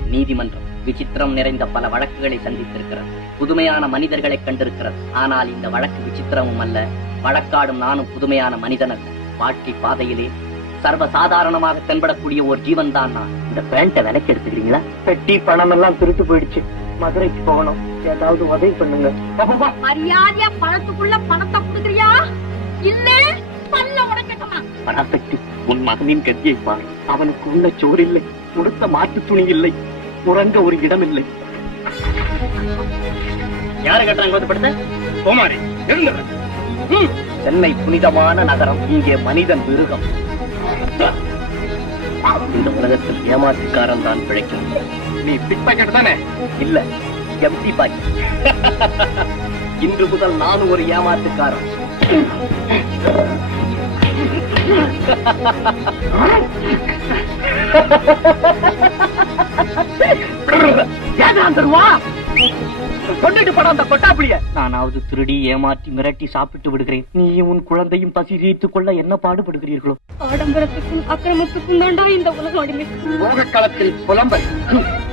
நீதிமன்றம் விசித்திரம் நிறைந்த பல வழக்குகளை சந்தித்திருக்கிறது. புதுமையான மனிதர்களை கண்டிருக்கிறது. ஆனால் இந்த வழக்கு விசித்திரமும் அல்ல. வழக்காடும் நானும் புதுமையான மனிதன் அல்ல வாழ்க்கை பாதையிலே சர்வ சாதாரணமாக தென்படக்கூடிய ஒரு ஜீவன் தான் நான். இந்த பேண்ட்டை விலைக்கு எடுத்துக்கிறீங்களா? பெட்டி பணம் எல்லாம் திருட்டு போயிடுச்சு. மதுரைக்கு போகணும். ஏதாவது உதவி பண்ணுங்க. மரியாதையா பணத்துக்குள்ள பணத்தை கொடுக்குறியா? இல்ல பல்ல உடைக்கட்டுமா? பராசக்தி உன் மகனின் கதியை பார். அவனுக்கு உள்ள சோறில்லை துடுத்த மாட்டு துணி இல்லை. உறங்க ஒரு இடம் இல்லை. யாரு கட்டுறாங்க வந்து படுத்த? கோமாரி சென்னை புனிதமான நகரம் இங்கே மனிதன் மிருகம். இந்த உலகத்தில் ஏமாற்றுக்காரன் தான் பிழைக்கும். நீ பிக் பாக்கெட் தானே? இல்ல எம்டி பாக்கெட் இன்று முதல் நானும் ஒரு ஏமாற்றுக்காரன். ஏமாந்துருவா கொண்டுட்டு படம் அந்த கொட்டாப்புளிய. நானாவது திருடி ஏமாற்றி மிரட்டி சாப்பிட்டு விடுகிறேன். நீயும் உன் குழந்தையும் பசி தீர்த்துக் கொள்ள என்ன பாடுபடுகிறீர்களோ? ஆடம்பரத்துக்கும் அக்கிரமத்துக்கும் தாண்டா இந்த உலகம் அடிமை போகக்களத்தில் புலம்பல்.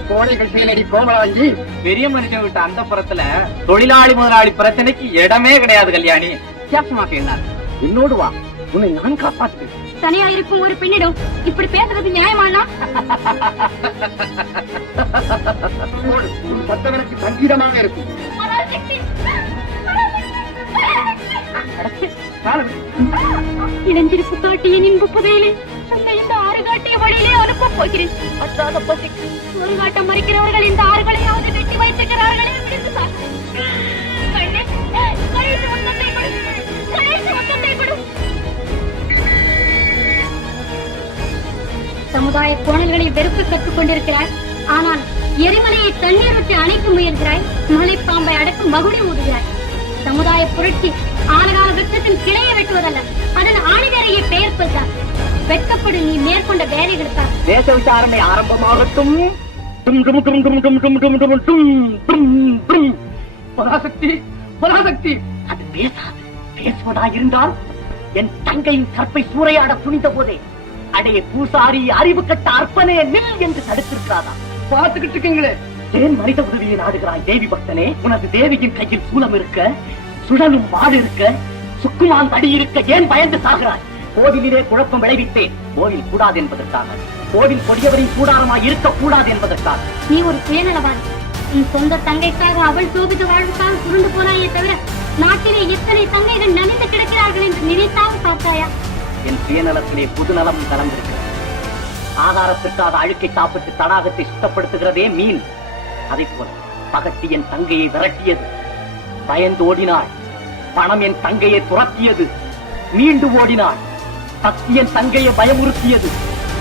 கோடைகள் செயலடி கோமலாங்கி பெரிய மனுஷன் விட்ட அந்த புறத்துல தொழிலாளி முதலாளி பிரச்சனைக்கு இடமே கிடையாது கல்யாணி. வித்தியாசமா கேட்டார் என்னோடு வா. உன்னை நான் காப்பாற்றுவேன் தனியா இருக்கும் ஒரு பெண்ணிடம் இப்படி பேசுறது நியாயமானா? சத்தவனுக்கு சங்கீதமாக இருக்கும். இளஞ்சிருப்பு காட்டிய இன்பு புதையிலே இந்த ஆறு காட்டிய வழியிலே அனுப்ப போகிறேன். பசிக்கு. ஒரு காட்டம் மறிக்கிறவர்கள் இந்த ஆறுகளையாவது வெட்டி வைத்திருக்கிறார்களே. சமுதாய கோணல்களை வெறுப்பு கற்றுக் கொண்டிருக்கிறாய் ஆனால் எரிமலையை தண்ணீர் விட்டு அணைக்க முயல்கிறாய் முளைப்பாம்பை அடக்கும் மகுடி ஊதுகிறாய் சமுதாய புரட்சி ஆனகால விருத்தத்தின் கிளையை வெட்டுவதல்ல அதன் ஆணிவேரையை பெயர்ப்பதுதான் வெட்கப்படும் நீ மேற்கொண்ட வேலைகளுக்காக தேச விசாரணை ஆரம்பமாகட்டும் பராசக்தி பராசக்தி அது பேசாது பேசுவதா என் தங்கையின் கற்பை சூறையாட துணிந்த போதே அடைய பூசாரி அறிவு கட்ட அர்ப்பனே நில் என்று தடுத்திருக்காதா பார்த்துக்கிட்டு இருக்கீங்களே. ஏன் மனித உதவியை நாடுகிறாய் தேவி பக்தனே? உனது தேவியின் கையில் சூலம் இருக்க சுழலும் வாள் இருக்க சுக்குமான் தடி இருக்க ஏன் பயந்து சாகிறாய்? கோவிலிலே குழப்பம் விளைவித்தேன். கோவில் கூடாது என்பதற்காக. கோவில் கொடியவரின் கூடாரமாய் இருக்கக்கூடாது என்பதற்காக. நீ ஒரு சுயநலவாதி. உன் சொந்த தங்கைக்காக அவள் சோபித்த வாழ்வுக்காக சுருண்டு போனாயே தவிர நாட்டிலே எத்தனை தங்கைகள் நலிந்து கிடக்கிறார்கள் என்று நினைத்தாவது பார்த்தாயா? என் சுயநலத்திலே புதுநலம் கலந்திருக்கிறது. ஆகாரத்திற்காக அழுக்கை சாப்பிட்டு தடாகத்தை சுத்தப்படுத்துகிறதே மீன். அதை போல பகட்டி என் தங்கையை விரட்டியது. பயந்து ஓடினாள். பணம் என் தங்கையை துரத்தியது. மீண்டு ஓடினாள். சக்தி என் தங்கையை பயமுறுத்தியது.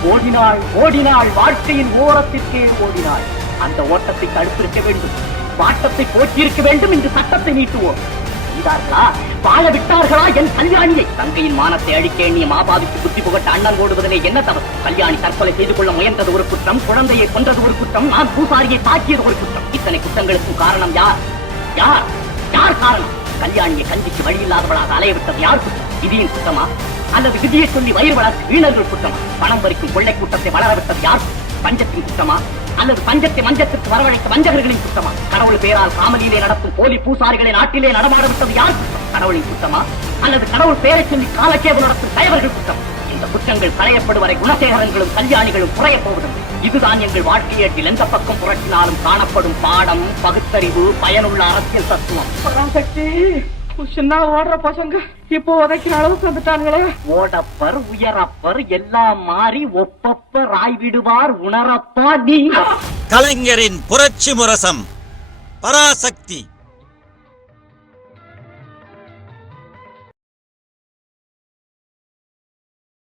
ஓடினாள் ஓடினாள் வாழ்க்கையின் ஓரத்திற்கே ஓடினாள். அந்த ஓட்டத்தை தடுத்திருக்க வேண்டும். வாட்டத்தை போக்கியிருக்க வேண்டும் என்று சட்டத்தை நீட்டுவோம். செய்தார்களா? வாழ விட்டார்களா? என் கல்யாணியை தங்கையின் மானத்தை அழிக்க எண்ணிய மாபாவிக்கு புத்தி புகட்ட அண்ணன் ஓடுவதனை என்ன தவறு? கல்யாணி தற்கொலை செய்து கொள்ள முயன்றது ஒரு குற்றம் குழந்தையை கொன்றது ஒரு குற்றம் நான் பூசாரியை தாக்கியது ஒரு குற்றம். இத்தனை குற்றங்களுக்கும் காரணம் யார்? யார்? யார் காரணம்? கல்யாணியை கஞ்சிக்கு வழி இல்லாதவளாக அலைய யார் குற்றம்? விதியின் குற்றமா? அல்லது விதியை சொல்லி வயிறு வளர்த்து வீணர்கள் குற்றமா? பணம் பறிக்கும் கொள்ளை கூட்டத்தை வளரவிட்டது யார் பஞ்சத்தின் குற்றமா? அல்லது பஞ்சத்தை மஞ்சத்திற்கு வரவழைத்த வஞ்சகர்களின் குற்றமா கடவுள் பேரால் காமலியிலே நடத்தும் போலி பூசாரிகளை நாட்டிலே நடமாட விட்டது யார்? கடவுளின் குற்றமா அல்லது கடவுள் பெயரை சொல்லி காலக்கேவு நடத்தும் தலைவர்கள் குற்றம் இந்த குற்றங்கள் களையப்படும் குணசேகரங்களும் கல்யாணிகளும் குறைய போவதில்லை இதுதான் எங்கள் வாழ்க்கையேட்டில் எந்த பக்கம் புரட்டினாலும் காணப்படும் பாடம் பகுத்தறிவு பயனுள்ள அரசியல் தத்துவம். சின்ன ஓடுற பசங்க இப்போ உதைக்கிற அளவுக்கு வந்துட்டாங்களே ஓடப்பர் உயரப்பர் எல்லாம் மாறி ஒப்பப்பர் ஆய்விடுவார் உணரப்பா நீ கலைஞரின் புரட்சி முரசம் பராசக்தி.